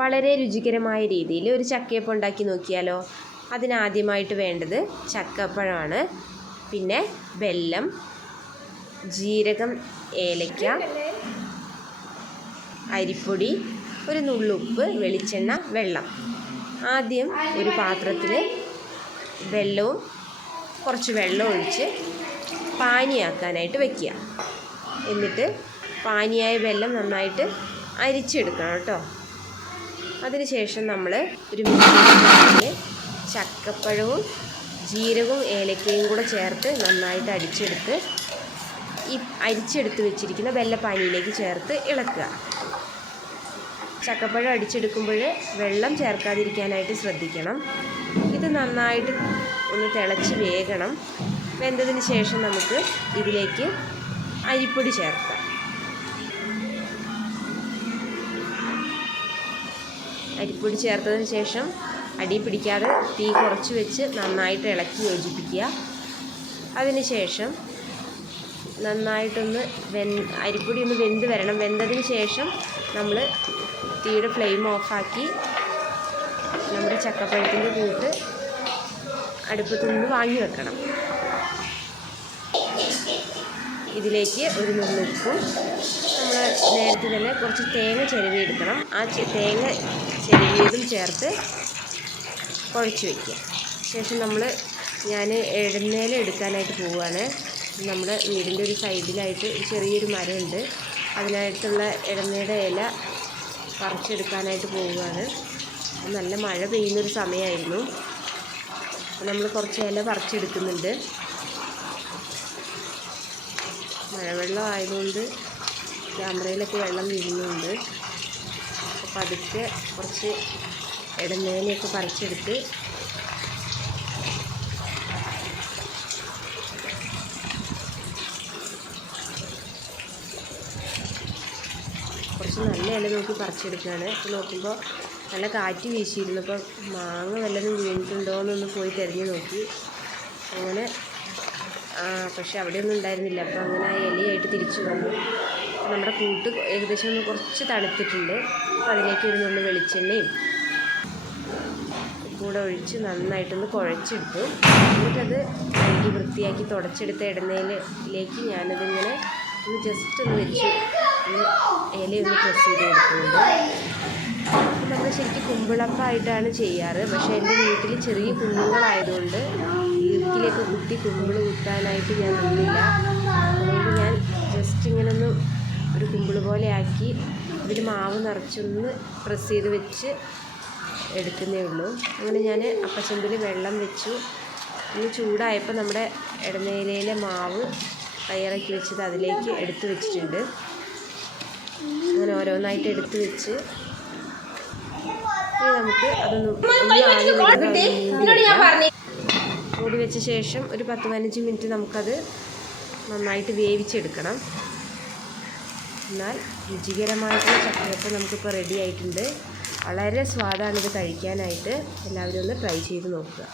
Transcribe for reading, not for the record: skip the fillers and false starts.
വളരെ രുചികരമായ രീതിയിൽ ഒരു ചക്കയപ്പം ഉണ്ടാക്കി നോക്കിയാലോ? അതിനാദ്യമായിട്ട് വേണ്ടത് ചക്കപ്പഴമാണ്, പിന്നെ വെല്ലം, ജീരകം, ഏലക്ക, അരിപ്പൊടി, ഒരു നുള്ളുപ്പ്, വെളിച്ചെണ്ണ, വെള്ളം. ആദ്യം ഒരു പാത്രത്തിൽ വെല്ലവും കുറച്ച് വെള്ളം ഒഴിച്ച് പാനിയാക്കാനായിട്ട് വയ്ക്കുക. എന്നിട്ട് പാനിയായ വെല്ലം നന്നായിട്ട് അരിച്ചെടുക്കണം കേട്ടോ. അതിനുശേഷം നമ്മൾ ഒരു മിക്സിയിൽ ചക്കപ്പഴവും ജീരകവും ഏലക്കയും കൂടെ ചേർത്ത് നന്നായിട്ട് അരിച്ചെടുത്ത് ഈ അരിച്ചെടുത്ത് വെച്ചിരിക്കുന്ന വെല്ലപ്പാനിയിലേക്ക് ചേർത്ത് ഇളക്കുക. ചക്കപ്പഴം അടിച്ചെടുക്കുമ്പോൾ വെള്ളം ചേർക്കാതിരിക്കാനായിട്ട് ശ്രദ്ധിക്കണം. ഇത് നന്നായിട്ട് ഒന്ന് തിളച്ച് വേകണം. വെന്തതിന് ശേഷം നമുക്ക് ഇതിലേക്ക് അരിപ്പൊടി ചേർക്കാം. അരിപ്പൊടി ചേർത്തതിന് ശേഷം അടി പിടിക്കാതെ തീ കുറച്ച് വെച്ച് നന്നായിട്ട് ഇളക്കി യോജിപ്പിക്കുക. അതിനുശേഷം നന്നായിട്ടൊന്ന് അരിപ്പൊടി ഒന്ന് വെന്ത് വരണം. വെന്തതിന് ശേഷം നമ്മൾ തീയുടെ ഫ്ലെയിം ഓഫാക്കി നമ്മുടെ ചക്കപ്പഴത്തിൻ്റെ കൂട്ട് അടുപ്പത്തു നിന്ന് വാങ്ങി വെക്കണം. ഇതിലേക്ക് ഒരു നുള്ളുപ്പും നമ്മൾ നേരത്തെ തന്നെ കുറച്ച് തേങ്ങ ചിരവിയെടുക്കണം. ആ തേങ്ങ ചിരവിയതും ചേർത്ത് കുഴച്ച് വയ്ക്കുക. ശേഷം ഞാൻ എടന്നേല എടുക്കാനായിട്ട് പോവുകയാണ്. നമ്മുടെ വീടിൻ്റെ ഒരു സൈഡിലായിട്ട് ഒരു ചെറിയൊരു മരമുണ്ട്. അതിനായിട്ടുള്ള എടന്നയുടെ ഇല പറിച്ചെടുക്കാനായിട്ട് പോവുകയാണ്. നല്ല മഴ പെയ്യുന്നൊരു സമയമായിരുന്നു. നമ്മൾ കുറച്ച് ഇല പറിച്ചെടുക്കുന്നുണ്ട്. മഴവെള്ളം ആയതുകൊണ്ട് ക്യാമറയിലൊക്കെ വെള്ളം വീഴുന്നുണ്ട്. അപ്പോൾ പതുക്കെ കുറച്ച് ഇടനേലയൊക്കെ പറിച്ചെടുത്ത് കുറച്ച് നല്ല ഇല നോക്കി പറിച്ചെടുക്കുകയാണ്. അപ്പോൾ നോക്കുമ്പോൾ നല്ല കാറ്റ് വീശിയിരുന്നു. അപ്പോൾ മാങ്ങ വല്ലതും വീണിട്ടുണ്ടോ എന്നൊന്ന് പോയി തിരഞ്ഞു നോക്കി. അങ്ങനെ പക്ഷെ അവിടെയൊന്നും ഉണ്ടായിരുന്നില്ല. അപ്പോൾ അങ്ങനെ ആ ഇലയായിട്ട് തിരിച്ചു വന്നു. നമ്മുടെ കൂട്ട് ഏകദേശം ഒന്ന് കുറച്ച് തണുത്തിട്ടുണ്ട്. അപ്പോൾ അതിലേക്ക് ഒരു നുള്ളു വെളിച്ചെണ്ണയും കൂടെ ഒഴിച്ച് നന്നായിട്ടൊന്ന് കുഴച്ചെടുത്തു. എന്നിട്ടത് കഴുകി വൃത്തിയാക്കി തുടച്ചെടുത്ത ഇടനയിലേക്ക് ഞാനതിങ്ങനെ ഒന്ന് ജസ്റ്റ് ഒന്ന് വെച്ച് ഇലയൊന്ന് പ്രസ് ചെയ്ത് കൊടുക്കുന്നുണ്ട്. നമ്മൾ ശരിക്കും കുമ്പിളപ്പമായിട്ടാണ് ചെയ്യാറ്. പക്ഷേ എൻ്റെ വീട്ടിൽ ചെറിയ കുഞ്ഞുങ്ങളായതുകൊണ്ട് ഈർക്കിലേക്ക് കുത്തി കുമ്പിൾ കുത്താനായിട്ട് ഞാൻ നിന്നില്ല. അതുകൊണ്ട് ഞാൻ ജസ്റ്റ് ഇങ്ങനെ ഒന്ന് ഒരു കുമ്പിൾ പോലെ ആക്കി ഇതിൽ മാവ് നിറച്ചൊന്ന് പ്രസ് ചെയ്ത് വെച്ച് എടുക്കുന്നേ ഉള്ളൂ. അങ്ങനെ ഞാൻ അപ്പച്ചെമ്പിൽ വെള്ളം വെച്ചു. ഒന്ന് ചൂടായപ്പോൾ നമ്മുടെ ഇടനയിലയിലെ മാവ് തയ്യാറാക്കി വെച്ചത് അതിലേക്ക് എടുത്ത് വെച്ചിട്ടുണ്ട്. അങ്ങനെ ഓരോന്നായിട്ട് എടുത്ത് വെച്ച് നമുക്ക് അതൊന്ന് മൂടി വെച്ച ശേഷം ഒരു 10-15 മിനിറ്റ് നമുക്കത് നന്നായിട്ട് വേവിച്ചെടുക്കണം. എന്നാൽ രുചികരമായിട്ടുള്ള ചക്കയപ്പം നമുക്കിപ്പോൾ റെഡി ആയിട്ടുണ്ട്. വളരെ സ്വാദാണിത് കഴിക്കാനായിട്ട്. എല്ലാവരും ഒന്ന് ട്രൈ ചെയ്ത് നോക്കുക.